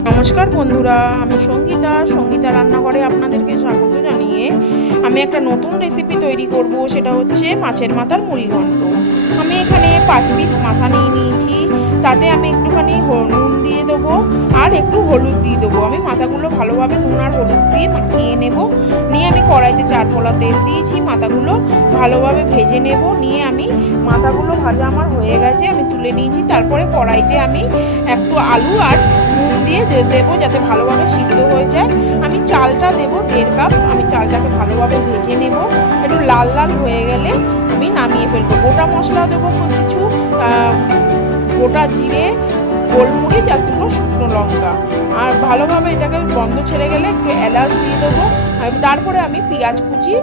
নমস্কার বন্ধুরা, আমি সঙ্গীতা রান্নাঘরে আপনাদেরকে স্বাগত জানিয়ে আমি একটা নতুন রেসিপি তৈরি করব। সেটা হচ্ছে মাছের মাথার মুড়িঘণ্ট। আমি এখানে 5 পিস মাথা নিয়েছি। তাতে আমি একটুখানি নুন দিয়ে দেবো আর একটু হলুদ দিয়ে দেবো। আমি মাথাগুলো ভালোভাবে নুন আর হলুদ দিয়ে মাখিয়ে নেব। নিয়ে আমি কড়াইতে 4 ফোঁটা তেল দিয়েছি। মাথাগুলো ভালোভাবে ভেজে নেব। নিয়ে আমি মাথাগুলো ভাজা আমার হয়ে গেছে, আমি তুলে নিয়েছি। তারপরে কড়াইতে আমি একটু আলু আর নুন দিয়ে দেবো যাতে ভালোভাবে সিদ্ধ হয়ে যায়। আমি চালটা দেবো 1.5 কাপ। আমি চালটাকে ভালোভাবে ভেজে নেব। একটু লাল লাল হয়ে গেলে আমি নামিয়ে ফেলবো। গোটা মশলা দেবো কিছু, গোটা জিরে, গোলমরিচ আর 2টো শুকনো লঙ্কা। আর ভালোভাবে এটাকে গন্ধ ছেড়ে গেলে একটু এলাচ দিয়ে দেবো। তারপরে আমি পেঁয়াজ কুচি,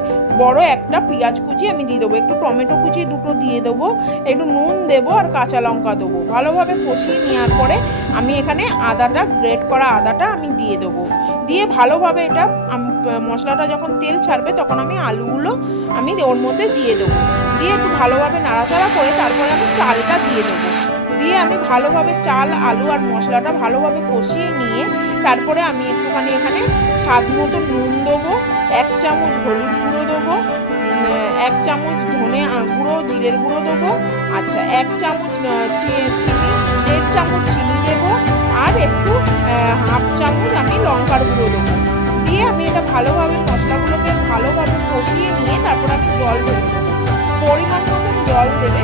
বড় একটা পেঁয়াজ কুচি আমি দিয়ে দেবো। একটু টমেটো কুচি 2টো দিয়ে দেবো। একটু নুন দেবো আর কাঁচা লঙ্কা দেবো। ভালোভাবে কষিয়ে নেওয়ার পরে আমি এখানে আদাটা, গ্রেট করা আদাটা আমি দিয়ে দেবো। দিয়ে ভালোভাবে এটা মশলাটা যখন তেল ছাড়বে তখন আমি আলুগুলো আমি ওর মধ্যে দিয়ে দেবো। দিয়ে একটু ভালোভাবে নাড়াচাড়া করে তারপরে আমি চালটা দিয়ে দেবো। দিয়ে আমি ভালোভাবে চাল, আলু আর মশলাটা ভালোভাবে কষিয়ে নিয়ে তারপরে আমি একটুখানি এখানে স্বাদ মতো নুন দেবো, 1 চামচ হলুদ গুঁড়ো দেবো, 1 চামচ ধনে গুঁড়ো, জিরের গুঁড়ো দেবো, আচ্ছা 1 চামচ চিনি, 1.5 চামচ চিনি দেবো আর একটু 1/2 চামচ আমি লঙ্কার গুঁড়ো দেবো। দিয়ে আমি এটা ভালোভাবে মশলাগুলোকে ভালোভাবে কষিয়ে নিয়ে তারপর আমি জল দেবো। পরিমাণ মতন জল দেবে।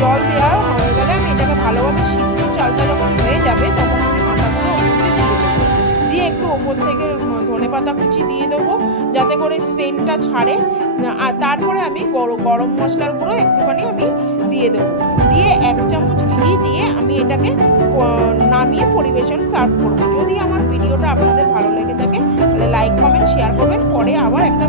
জল দেওয়া হয়ে গেলে আমি এটাকে ভালোভাবে সিদ্ধ, চালটা যখন হয়ে যাবে তখন আমি মাথাগুলো ওপর দিয়ে দিয়ে দেবো। দিয়ে একটু ওপর থেকে ধনেপাতা কুচি দিয়ে দেবো যাতে করে সেন্টটা ছাড়ে। আর তারপরে আমি গরম মশলার গুঁড়ো একটুখানি আমি দিয়ে দেবো। দিয়ে 1 চামচ ঘি দিয়ে আমি এটাকে নামিয়ে পরিবেশন সার্ভ করবো। যদি আমার ভিডিওটা আপনাদের ভালো লেগে থাকে তাহলে লাইক, কমেন্ট, শেয়ার করবেন। পরে আবার একটা